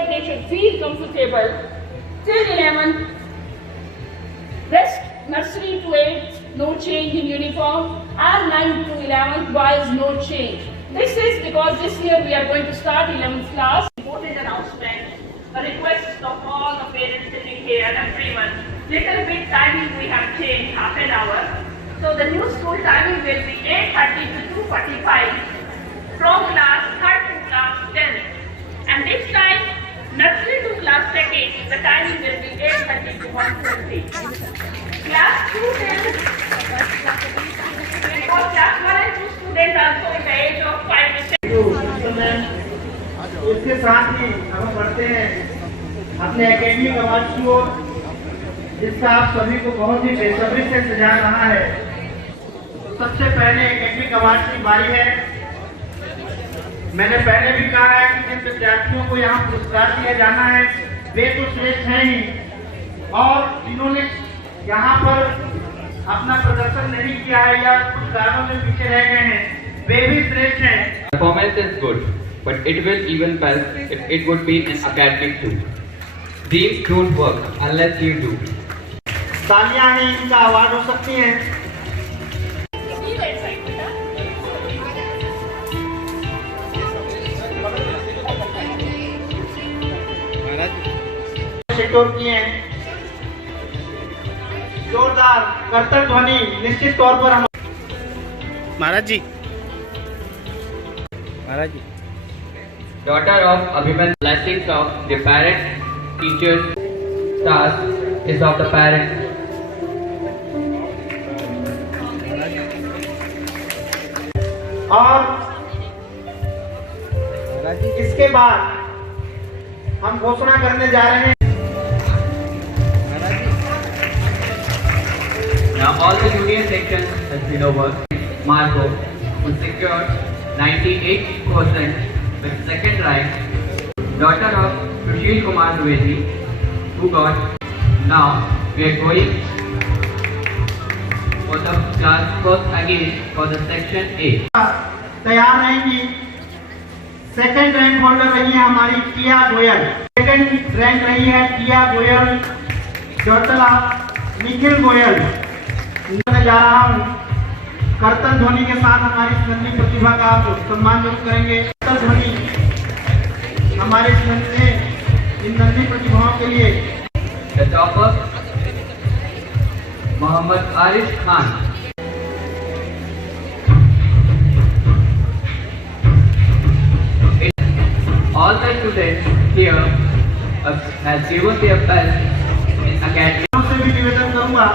where they should feel comfortable. Till 11th, rest nursery to 8th, no change in uniform, and 9th to 11th, boys, no change. This is because this year we are going to start 11th class. Important announcement, a request of all the parents sitting here and everyone. Little bit timing we have changed, half an hour. So the new school timing will be 8:30 to 2:45 from class 3rd to class 10th. And this time, nursery to class 2nd, the timing will be 8:30 to 1:20. Class 2 till for class 1 and 2 students also in the age of 5 to 6. इसके साथ ही हम बढ़ते हैं अपने academic award की ओर, जिसका आप सभी को बहुत ही बेसब्री से इंतजार रहा है। सबसे पहले एकेडमिक अवार्ड की बारी है। मैंने पहले भी कहा है कि जिन विद्यार्थियों को यहाँ पुरस्कार दिया जाना है वे तो श्रेष्ठ हैं ही, और जिन्होंने यहाँ पर अपना प्रदर्शन नहीं किया है या पुरस्कारों में पीछे रह गए हैं वे भी श्रेष्ठ हैं। Performance is good, but it will even well if it would be in academic too. These don't work unless you do. तालियां ही इनका अवार्ड हो सकती हैं। सिक्योर किए हैं। जोरदार कर्तव्य ध्वनि निश्चित तौर पर हम महाराज जी Daughter of Abhimanyu, blessings of the parents, teachers, stars is of the parents. और इसके बाद हम घोषणा करने जा रहे हैं। Now all the junior sections has been over. Marco, who secured 98% with second rank. Daughter of Sushil Kumar Dwivedi, who got. Now we are going for the class first again for the section A. तैयार रहेंगी। Second rank holder रही है हमारी टिया Goyal. Second rank रही है टिया गोयल, डॉक्टर निखिल गोयल। मैं जा रहा हूँ। कर्तन ध्वनि के साथ हमारी स्मरणीय प्रतिभा का आप सम्मान जरूर करेंगे। कर्तन ध्वनि हमारे इन नन्ही प्रतिभाओं के लिए। The topper, Mohammad Arish Khan. All the students here has given their best in academic. से भी निवेदन करूंगा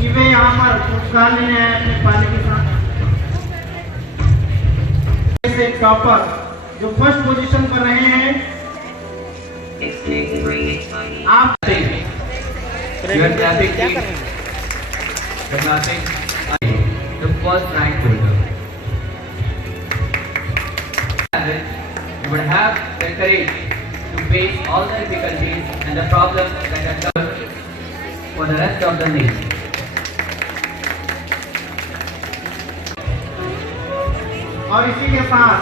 कि वे यहाँ पर पुरस्कार लेने आए अपने पाले के साथ। से टॉपर जो फर्स्ट पोजीशन पर रहे हैं, आप You are clapping the first rank holder. You would have the courage to face all the difficulties and the problems that are covered for the rest of the nation. और इसी के साथ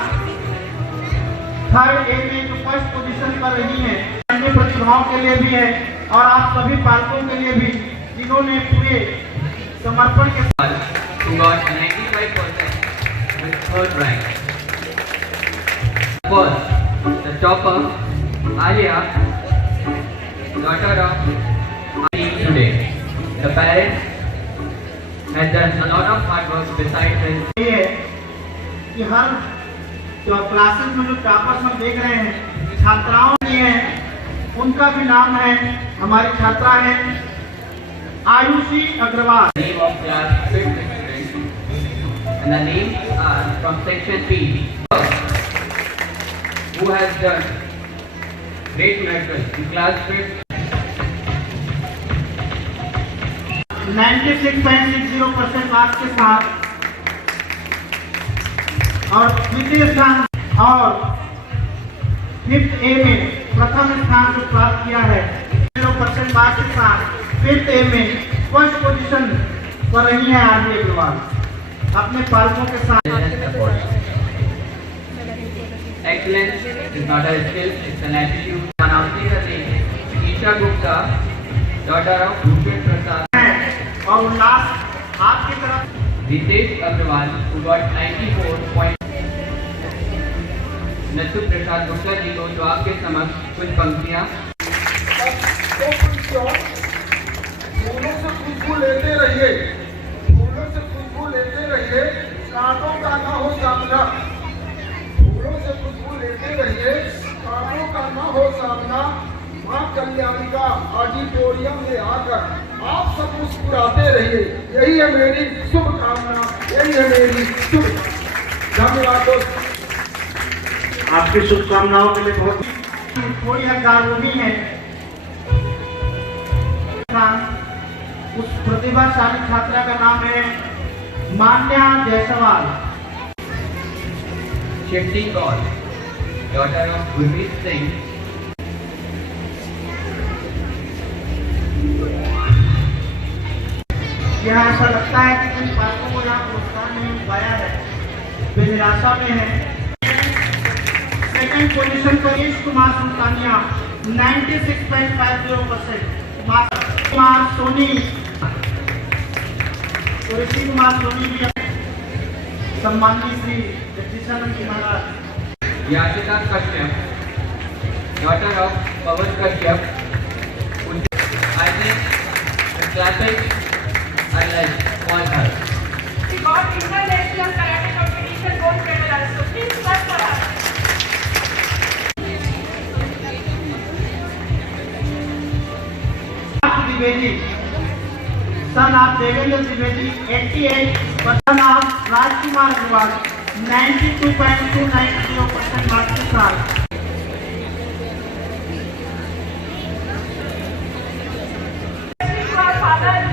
third A में जो first position पर रही है अन्य प्रतिभाओं के लिए भी है, और आप सभी पालकों के लिए भी जिन्होंने पूरे समर्पण के साथ Who got 95% with third rank. First, the topper, Alia, daughter of Ali today. The parents has done a lot of hard work besides this. ये है कि हर जो क्लासेस में जो टॉपर्स हम देख रहे हैं छात्राओं की हैं, उनका भी नाम है। हमारी छात्रा है Ayushi Agarwal. Name of class 5th student, and the names are from section P. Who has done great miracles in class 5th. 96.60% मार्क्स के साथ और द्वितीय स्थान और 5th ए में प्रथम स्थान को प्राप्त किया है। 0% मार्क्स के साथ 5th ए में फर्स्ट पोजीशन पर रही है आरती अग्रवाल अपने पालकों के साथ। excellence is not a skill, it's an attitude. Announcing her name, Isha Gupta, daughter of Bhupendra Prasad. और लास्ट आपकी तरफ Ritesh Agrawal, who got 94 नथु प्रसाद गुप्ता जी को जो आपके समक्ष कुछ पंक्तियां फूलों से खुशबू लेते रहिए, फूलों से खुशबू लेते रहिए, कांटों का ना हो सामना। फूलों से खुशबू लेते रहिए, कांटों का ना हो सामना। मां कल्याणी का ऑडिटोरियम में आकर आप सब मुस्कुराते रहिए, यही है मेरी शुभकामना, यही है मेरी शुभ। धन्यवाद दोस्तों। आपकी शुभकामनाओं के लिए बहुत थोड़ी हकदार वो भी है। उस प्रतिभाशाली छात्रा का नाम है मान्या Jaiswal. Shifty Kaur, daughter of Gurmeet Singh. यह ऐसा लगता है कि कुछ बातों को यहाँ पुरस्कार नहीं पाया है, वे निराशा में है। सेकंड पोजीशन पर ऋषि कुमार सुल्तानिया 96.50%। कुमार सोनी, तो ऋषि कुमार सोनी भी सम्मानित श्री जगदीशानंद जी महाराज। Yachita Kashyap, daughter of Pawan Kashyap. I think the classic I like all her. She got international karate competition gold medal also. Please clap for her. Dwivedi, son of Devendra Dwivedi 88, son of Rajkumar Agarwal 92.290% marks के साथ। Her father is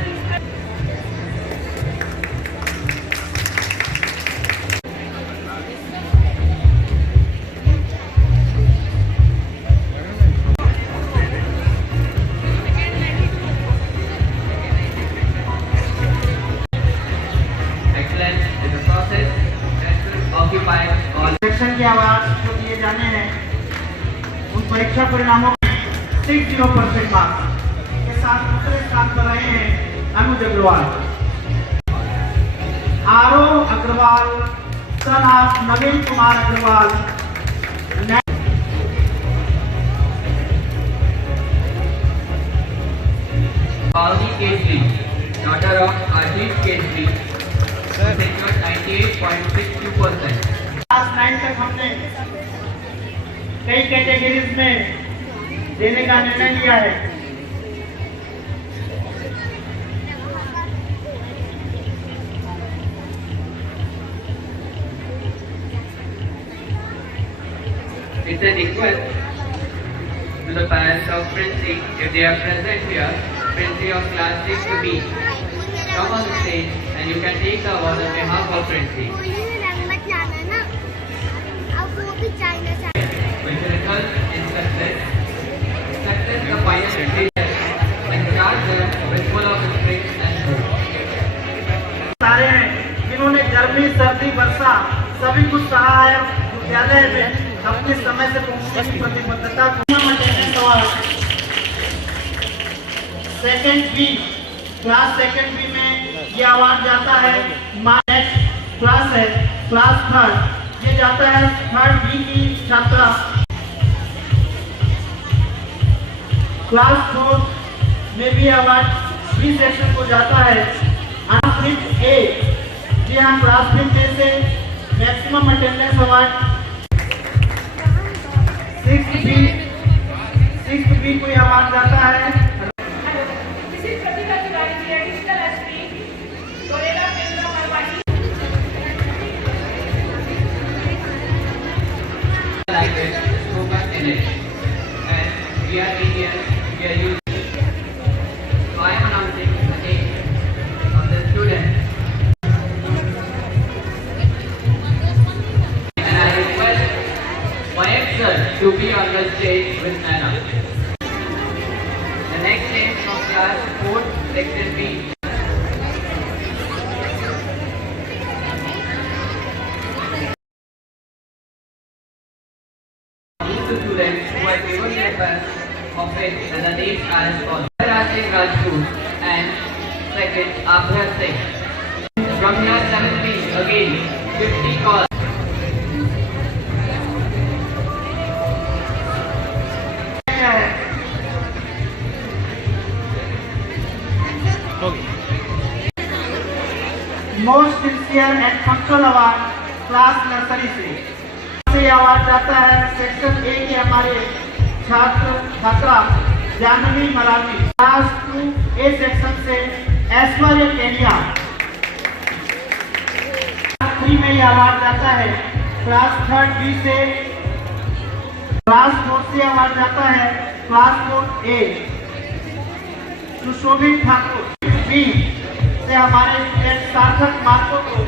Excellence is a process that should occupy all. Section के अवार्ड जो दिए जाने हैं, उन परीक्षा परिणामों में 60% मार्क्स के साथ दूसरे स्थान पर आए हैं Anuj Agarwal. Aaroh Agarwal, son of Naveen Kumar Agarwal. Pauli Kejri, daughter of Ashish Kejri, secured 98.62%. Class 9 तक हमने कई कैटेगरीज में देने का निर्णय लिया है। It's a request to the parents of Princey, if they are present here, Princey of class 6 to B. Come on the stage and you can take the award on behalf of Princey. Which results in success. Success the final decision and charge them with full of spirit and hope. सारे हैं जिन्होंने गर्मी, सर्दी, वर्षा सभी कुछ सहा है। विद्यालय में अपने समय से पहुंचने की प्रतिबद्धता को second B, class second B में ये अवार्ड जाता है। नेक्स्ट क्लास है क्लास थर्ड, ये जाता है थर्ड बी की छात्रा। क्लास फोर्थ में भी अवार्ड बी सेक्शन को जाता है। फिफ्थ ए, जी हाँ, क्लास फिफ्थ ए से maximum attendance award. Sixth B को अवार्ड जाता है। This is Pratibha Tiwari, the additional aspirant, Gorilla Kendra Marwani. Language spoken in it. And we are Indians, we are used. So I am announcing the name of the student. And I request Mayak sir to be on the stage with Nana. The next name from class 4th, section B. Abhya Singh. From class 7B, again 50 calls. Most sincere and functional award class nursery से award जाता है section A के हमारे छात्रा Janvi Marathi. Class 2 A section से Aishwarya Kenya. Class 3 में ये award जाता है क्लास 3 बी से। क्लास 4 से अवार्ड जाता है क्लास 4 ए सुशोभित ठाकुर। बी से हमारे स्टूडेंट सार्थक मार्को को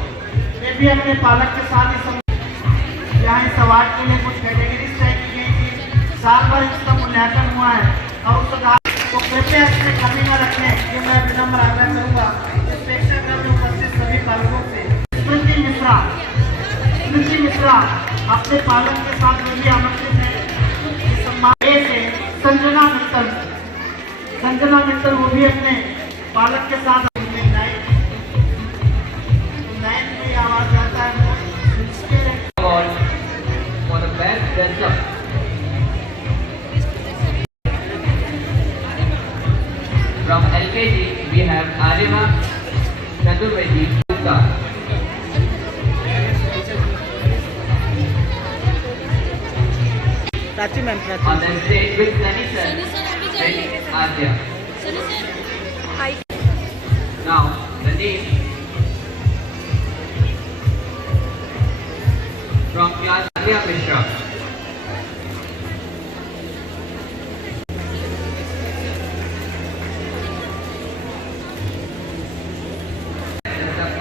वे भी अपने पालक के साथ इस यहाँ इस अवार्ड के लिए कुछ कैटेगरीज तय की गई थी। साल भर इसका मूल्यांकन हुआ है और उस तो कृपया इसमें कमी न रखें ये मैं विनम्र आग्रह करूँगा इस प्रेक्षागृह में उपस्थित सभी पालकों से। स्मृति मिश्रा अपने पालक के साथ वे भी आमंत्रित है। इस सम्मान से संजना मित्तल वो भी अपने पालक के साथ Award for the best dancer. From LKG, we have Arima Chaturvedi Gupta. On the stage with Sunny Sir and Adya. Now, the name from class Adya Mishra.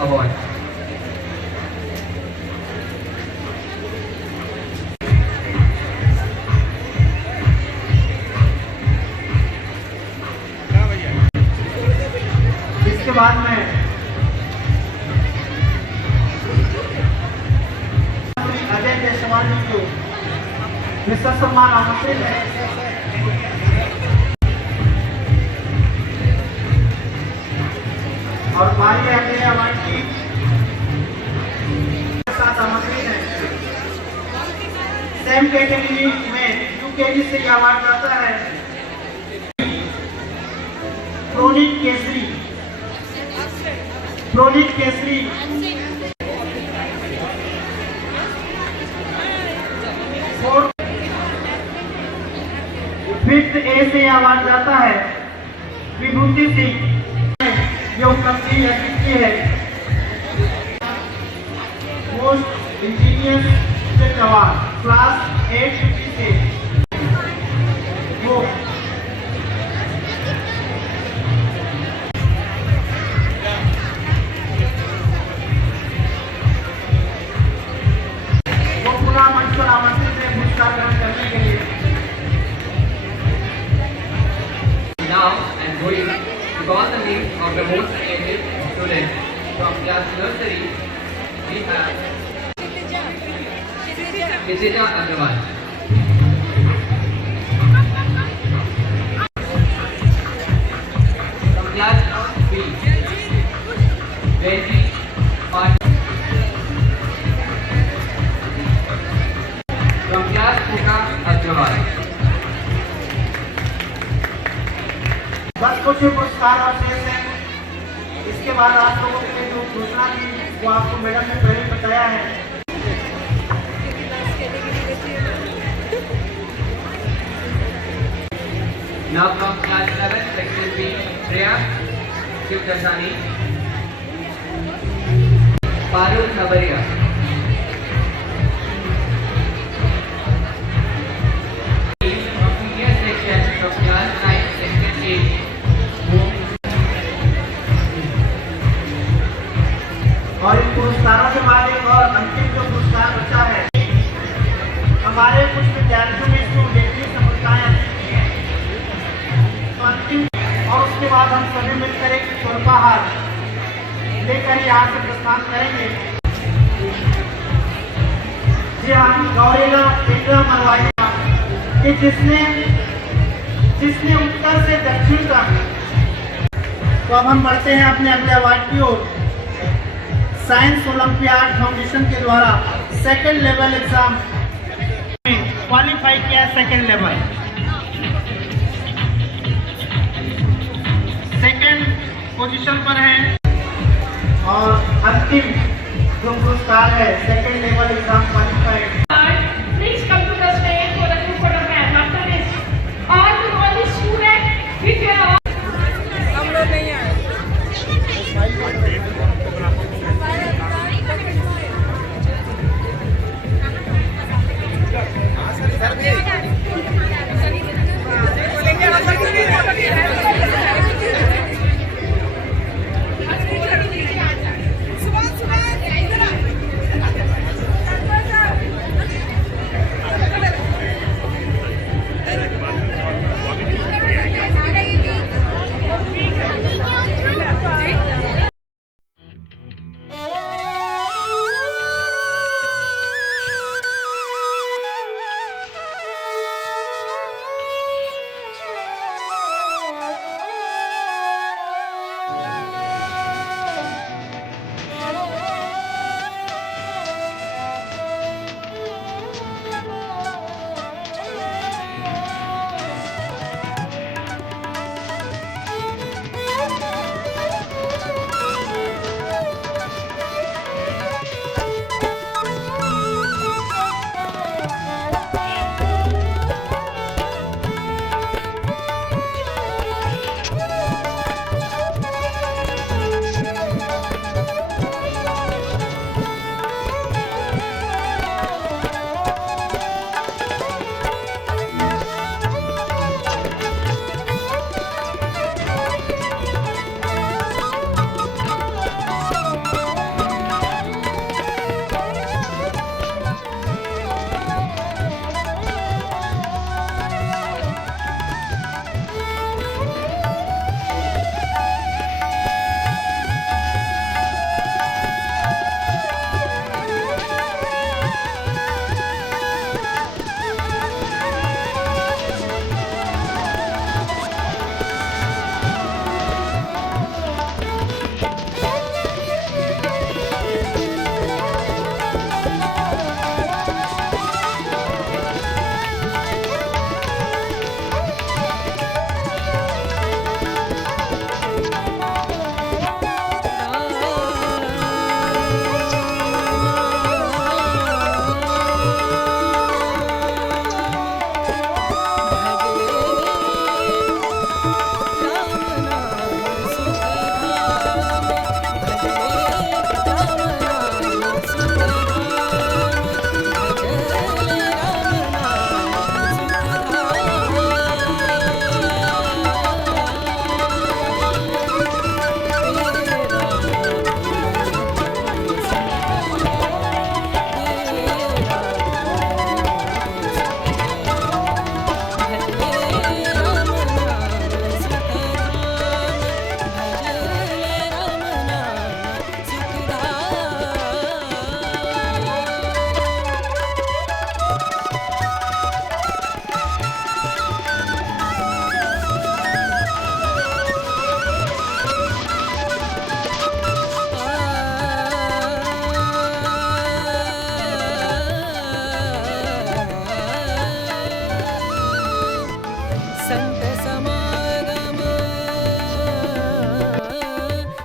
Award. इसके बाद में अजय जायसवाल जी को विशेष सम्मान आमंत्रित है। और हमारी अगले अवार्ड की साथ आमंत्रित है। सेम कैटेगरी में यूकेजी से यह अवार्ड जाता है प्रोनीत केसरी। फिफ्थ ए से अवार्ड जाता है विभूति सिंह जो उपलब्धि अद्वितीय है। मोस्ट इंजीनियर्स अवार्ड क्लास 850 से वो पुनः मंच पर आमंत्रित है पुरस्कार ग्रहण करने के लिए। Now I'm going to call the name of the most talented student from class nursery. We have Kshitija Agarwal. From class B, Benji Patil. From class Puka Agarwal. बस कुछ पुरस्कार और शेष है। इसके बाद आप लोगों के जो घोषणा थी वो आपको मैडम ने पहले बताया है। Now from class 7, section B, Priya Shivdasani, Parul Sabaria. From senior section, from class 9, section 8, और इन पुरस्कारों के बाद एक और अंतिम जो पुरस्कार बचा है हमारे कुछ विद्यार्थियों में इसको उल्लेखनीय सफलताएं हासिल की हैं। तो अंतिम और उसके बाद हम सभी मिलकर एक स्वल्पाहार लेकर यहाँ से प्रस्थान करेंगे। जी हम गौरेला इंदिरा मरवाइया कि जिसने उत्तर से दक्षिण तक तो अब हम बढ़ते हैं अपने अगले अवार्ड की ओर। साइंस ओलंपियाड फाउंडेशन के द्वारा सेकंड लेवल एग्जाम क्वालिफाई किया, सेकंड लेवल सेकंड पोजीशन पर है। और अंतिम जो पुरस्कार है second level exam qualified. Please come to the stage for the group photograph. After this, all the students with your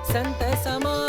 संत समागम